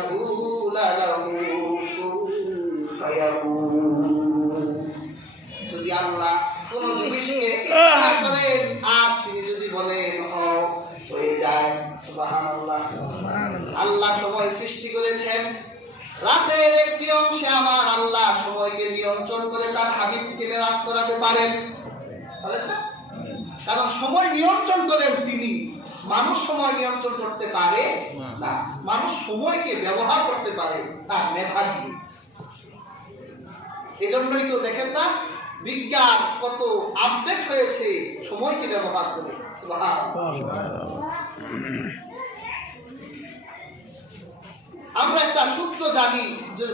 ইয়াকুলা লাহু কুন ফায়াকুন। যদি আল্লাহ কোন জিনিসকে ইচ্ছা করেন আর তিনি যদি বলেন হয়ে যায়। সুবহানাল্লাহ। আল্লাহ সময় সৃষ্টি করেছেন, রাতের একটি অংশে আমার আল্লাহ সময়কে নিয়ন্ত্রণ করে তার হাবিবকে মেরাজ করাতে পারেন না? কারণ সময় নিয়ন্ত্রণ করেন তিনি, মানুষ সময় নিয়ন্ত্রণ করতে পারে না। মানুষ সময়কে ব্যবহার করতে পারে তার মেধা দিয়ে। এই জন্যই তো দেখেন না বিজ্ঞান কত আপডেট হয়েছে সময়কে ব্যবহার করে। আমরা একটা সূত্র জানি যে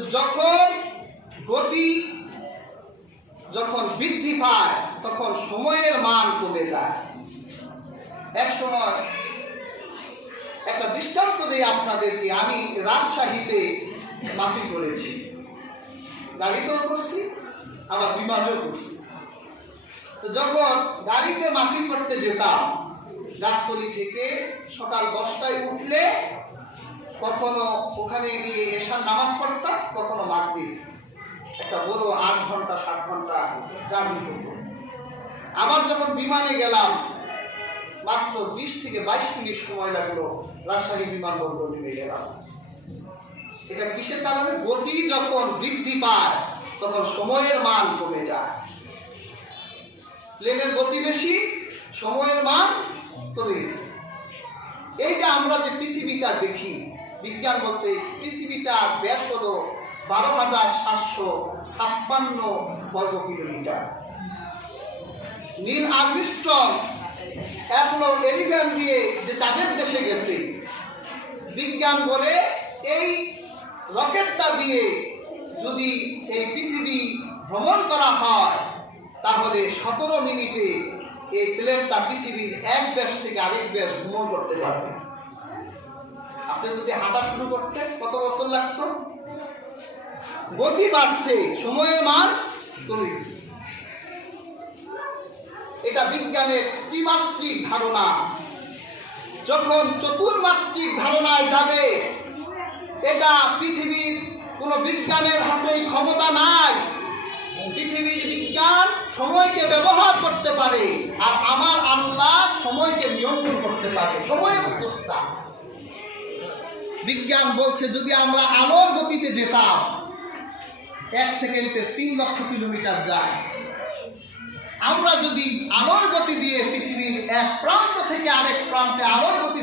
যখন বৃদ্ধি পায় তখন সময়ের মান কমে যায়। এক সময় একটা দৃষ্টান্ত দিই আপনাদেরকে। আমি রাজশাহীতে মাহফিল করেছি, গাড়িতেও করছি আবার বিমানেও করছি। তো যখন গাড়িতে মাহফিল করতে যেতাম, গাবতলী থেকে সকাল 10টায় উঠলে কখনো ওখানে গিয়ে এশার নামাজ পড়তাম, কখনো মাগরিব, একটা বড় 8 ঘন্টা 7 ঘন্টা জার্নি হতো। আবার যখন বিমানে গেলাম মাত্র 20 থেকে 22 মিনিট সময় লাগলো, রাজশাহী বিমানবন্দর নেমে গেলাম। এটা কিসের কারণে? গতি যখন বৃদ্ধি পায় তখন সময়ের মান কমে যায়। প্লেনের গতি বেশি, সময়ের মান কমে গেছে। এই যে আমরা যে পৃথিবীটা দেখি, বিজ্ঞান বলছে পৃথিবীটার ব্যাস হলো 12,756 বর্গ কিলোমিটার। নীল আর্মস্ট্রং অ্যাপোলো 11 দিয়ে যে চাঁদের দেশে গেছে, বিজ্ঞান বলে এই রকেটটা দিয়ে যদি এই পৃথিবী ভ্রমণ করা হয় তাহলে 17 মিনিটে এই প্লেনটা পৃথিবীর এক ব্যাস থেকে আরেক ব্যাস ভ্রমণ করতে পারবে। আপনি যদি হাঁটা শুরু করতে কত বছর লাগতো? গতি বাড়ছে, সময়ের মান কমে গেছে। এটা বিজ্ঞানের ত্রিমাত্রিক ধারণা। যখন চতুর্মাত্রিক ধারণায় যাবে, এটা পৃথিবীর কোন বিজ্ঞানের হাতে ক্ষমতা নাই। পৃথিবীর বিজ্ঞান সময়কে ব্যবহার করতে পারে, আর আমার আল্লাহ সময়কে নিয়ন্ত্রণ করতে পারে। সময়ের চেষ্টা বিজ্ঞান বলছে যদি আমরা আলোর গতিতে যেতাম, 1 সেকেন্ডে 3 লক্ষ কিলোমিটার যায়। আমরা যদি আলোর গতি দিয়ে পৃথিবীর এক প্রান্ত থেকে আরেক প্রান্তে আলোর গতি